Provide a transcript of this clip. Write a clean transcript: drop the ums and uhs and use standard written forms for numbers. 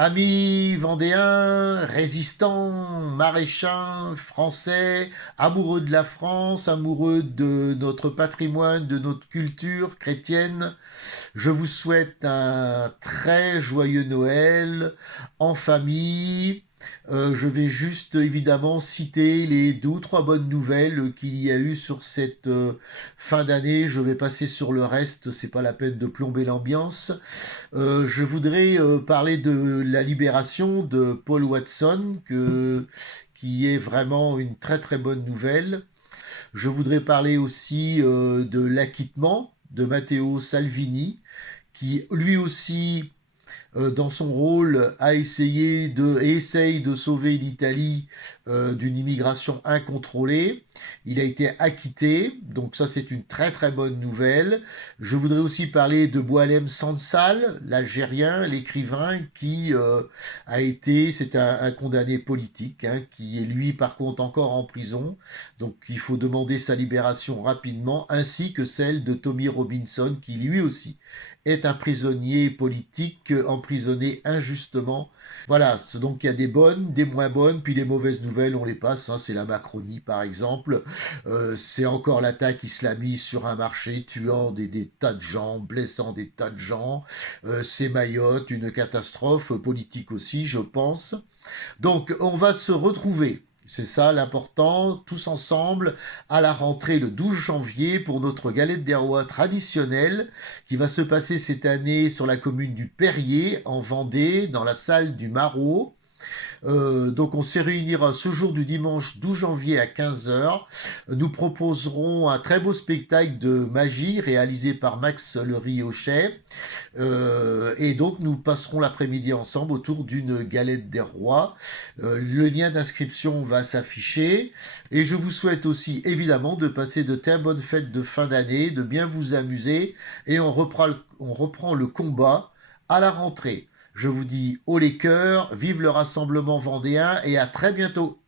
Amis vendéens, résistants, maraîchins, français, amoureux de la France, amoureux de notre patrimoine, de notre culture chrétienne, je vous souhaite un très joyeux Noël en famille. Je vais juste évidemment citer les deux ou trois bonnes nouvelles qu'il y a eu sur cette fin d'année. Je vais passer sur le reste, c'est pas la peine de plomber l'ambiance. Je voudrais parler de la libération de Paul Watson, qui est vraiment une très très bonne nouvelle. Je voudrais parler aussi de l'acquittement de Matteo Salvini, qui lui aussi dans son rôle, essaye de sauver l'Italie d'une immigration incontrôlée. Il a été acquitté, donc ça c'est une très très bonne nouvelle. Je voudrais aussi parler de Boualem Sansal, l'Algérien, l'écrivain qui c'est un condamné politique, hein, qui est lui par contre encore en prison. Donc il faut demander sa libération rapidement, ainsi que celle de Tommy Robinson, qui lui aussi est un prisonnier politique emprisonné injustement. Voilà, donc il y a des bonnes, des moins bonnes, puis les mauvaises nouvelles, on les passe. Hein, c'est la Macronie, par exemple. C'est encore l'attaque islamiste sur un marché, tuant des tas de gens, blessant des tas de gens. C'est Mayotte, une catastrophe politique aussi, je pense. Donc, on va se retrouver. C'est ça l'important, tous ensemble, à la rentrée le 12 janvier pour notre galette des rois traditionnelle qui va se passer cette année sur la commune du Perrier en Vendée, dans la salle du Marot. Donc on se réunira ce jour du dimanche 12 janvier à 15 heures. Nous proposerons un très beau spectacle de magie réalisé par Max Le Riochet. Et donc nous passerons l'après-midi ensemble autour d'une galette des rois. Le lien d'inscription va s'afficher. Et je vous souhaite aussi évidemment de passer de très bonnes fêtes de fin d'année, de bien vous amuser. Et on reprend le combat à la rentrée. Je vous dis haut les cœurs, vive le rassemblement vendéen et à très bientôt.